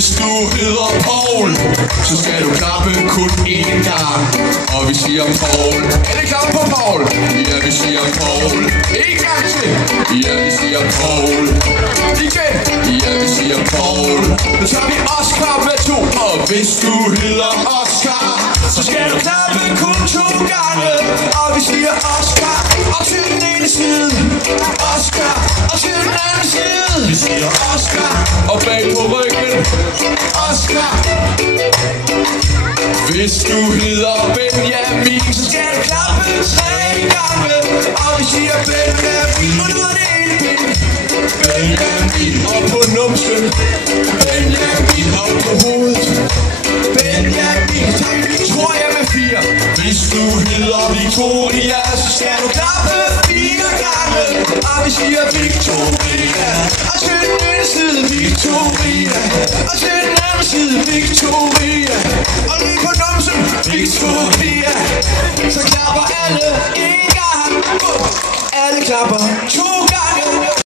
Hvis du hedder Paul, så skal du klappe kun én gang. Og vi siger Paul. Alle klapper på Paul. Ja, vi siger Paul. En gang til. Ja, vi siger Paul. Igen. Ja, vi siger Paul. Nu tager vi Oscar med 2. Og hvis du hedder Oscar, så skal du klappe kun 2 gange. Og vi siger Oscar. Og til den ene side Oscar. Og til den anden side vi siger Oscar. Og bag på ryggen Oscar. Hvis du hedder Benjamin, så skal du klappe 3 gange. Og vi siger Benjamin. Og nu er det ene ben. Benjamin op på numsen. Benjamin op på hovedet. Benjamin, så tager vi Victoria med 4. Hvis du hedder Victoria, så skal du klappe 4 gange. Og vi siger Victoria. Og til den ene side Victoria. Og til den anden side Victoria. Og lige på numsen Victoria. Så klapper alle 1 gang. Alle klapper 2 gange.